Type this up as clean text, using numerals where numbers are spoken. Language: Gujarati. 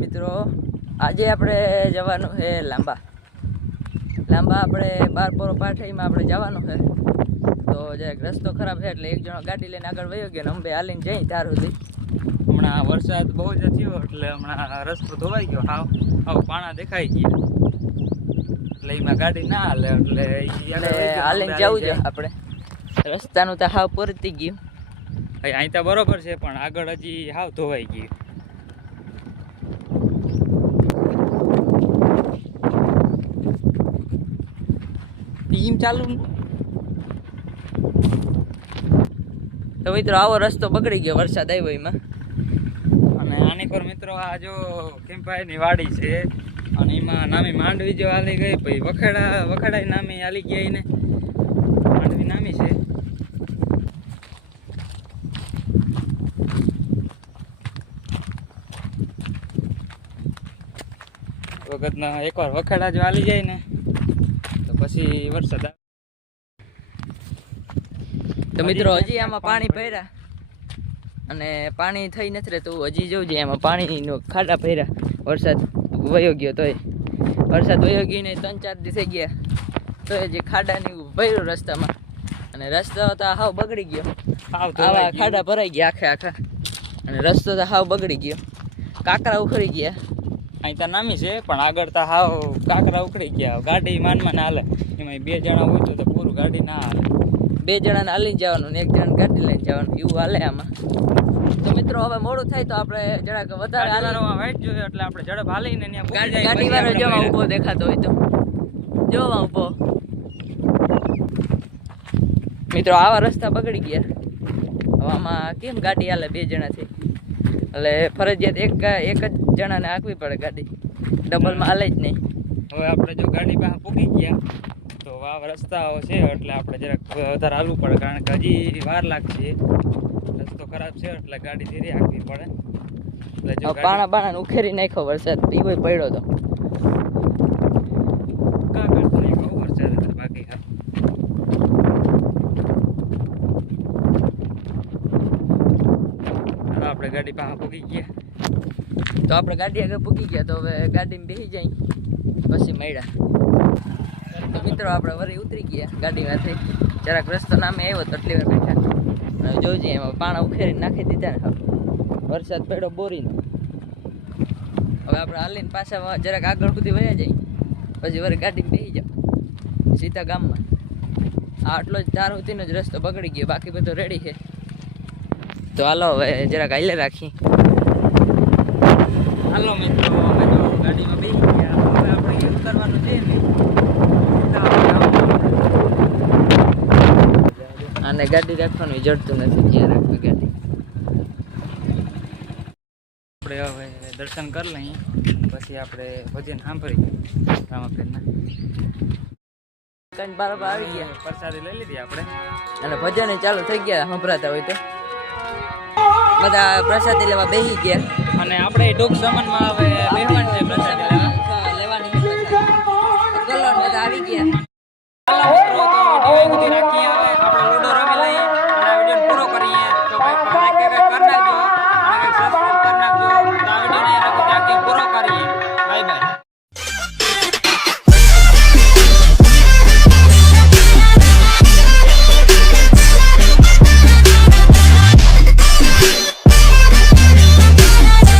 મિત્રો, આજે આપણે જવાનું છે લાંબા આપણે બારપોરો પાઠઈમાં આપણે જવાનું છે. તો જે રસ્તો ખરાબ છે એટલે એક જણો ગાડી લઈને આગળ વયો ગયો ને અમે હાલીને જઈ ત્યાર સુધી. હમણાં વરસાદ બહુ જ થયો એટલે હમણાં રસ્તો ધોવાઈ ગયો, હાવ પાણા દેખાઈ ગયા એટલે એમાં ગાડી ના હાલે એટલે હાલીને જવું છે આપણે. રસ્તાનું તો હાવ પરતી ગયું. અહીં તો બરોબર છે પણ આગળ હજી હાવ ધોવાઈ ગયું. ટીમ ચાલુ. તો મિત્રો આવો રસ્તો બગડી ગયો વરસાદ આવ્યો એમાં. અને આની પર મિત્રો આ જો કેમ્પાયરની વાડી છે અને એમાં નામી માંડવી જો હાલી ગઈ, પછી વખેડા નામી હાલી ગયા. એને માંડવી નામી છે. વખતના એકવાર વખેડા જો હાલી જાય ને તો પછી વરસાદ આવે. તો મિત્રો હજી આમાં પાણી ભર્યા અને પાણી થઈ નથી રહેતું. હજી જોવું છે એમાં પાણીનો ખાડા ભર્યા. વરસાદ વયો ગયો તોય વરસાદ વયો ગયો ને 3-4 દી થઈ ગયા તો હજી ખાડાની ભર્યું રસ્તામાં. અને રસ્તો તો હાવ બગડી ગયો. આવા ખાડા ભરાઈ ગયા આખા અને રસ્તો તો હાવ બગડી ગયો. કાંકરા ઉખડી ગયા. અહીં તો નામી છે પણ આગળ તો હાવ કાંકરા ઉખડી ગયા. ગાડી માનમાં હાલે, એમાં 2 જણા હોય તો પૂરું ગાડી ના હાલે. 2 જણાને હાલીને જવાનું ને 1 જણાને ગાડી લઈને જવાનું, એવું હાલે આમાં. તો મિત્રો હવે મોડું થાય તો આપણે જરાક વધારે હાલવામાં વાઈટ જોઈએ એટલે આપણે ઝડપ હાલીને ગાડી વાળો જોવા ઊભો દેખાતો હોય તો જોવા ઊભો. મિત્રો આવા રસ્તા બગડી ગયા. હવે આમાં કેમ ગાડી હાલે 2 જણાથી? એટલે ફરજિયાત એક જ જણાને હાંકવી પડે ગાડી, ડબલમાં હાલે જ નહીં. હવે આપણે જો ગાડી પાસે પૂકી ગયા તો આ રસ્તાઓ છે એટલે આપણે જરાક વધારે હાલવું પડે, કારણ કે હજી વાર લાગશે. રસ્તો ખરાબ છે એટલે ગાડી ધીરે હાંકવી પડે. એટલે જો પાણા ઉખેરી નાખ્યો વરસાદ, પીવો પડ્યો તો બહુ વરસાદ હતો બાકી. આપણે ગાડી પાસે પૂકી ગયા તો આપણે ગાડી આગળ પૂકી ગયા. તો હવે ગાડીમાં બેસી જાય પછી મળ્યા. તો મિત્રો આપણે વળી ઉતરી ગયા ગાડીમાંથી. જરાક રસ્તો નામે આવ્યો તો એટલી વાર બેઠા. હવે જોજે એમાં પાણા ઉખેરીને નાખી દીધા ને વરસાદ પડ્યો બોરીનો. હવે આપણે હાલીને પાછા જરાક આગળ સુધી વયા જાય પછી વળી ગાડીમાં બેસી જાવ સીધા ગામમાં. આટલો જ તાર સુધીનો જ રસ્તો બગડી ગયો, બાકી બધો રેડી છે. તો હાલો હવે જરાક હાલે રાખી. હાલો મિત્રો, અમે તો ગાડીમાં બેસી ગયા. હવે આપણે ઉતરવાનું છે ને અને ગાડી રાખવાનું જડતું નથી, ક્યાં રાખવી ગાડી. આપણે હવે દર્શન કરી લઈએ પછી આપણે ભજન સાંભળી રામાપીરના. કઈ બરાબર આવી ગયા, પ્રસાદી લઈ લીધી આપણે અને ભજન ચાલુ થઈ ગયા. સંભળાતા હોય તો બધા પ્રસાદી લેવા બેસી ગયા. અને આપણે ટૂંક સમયમાં હવે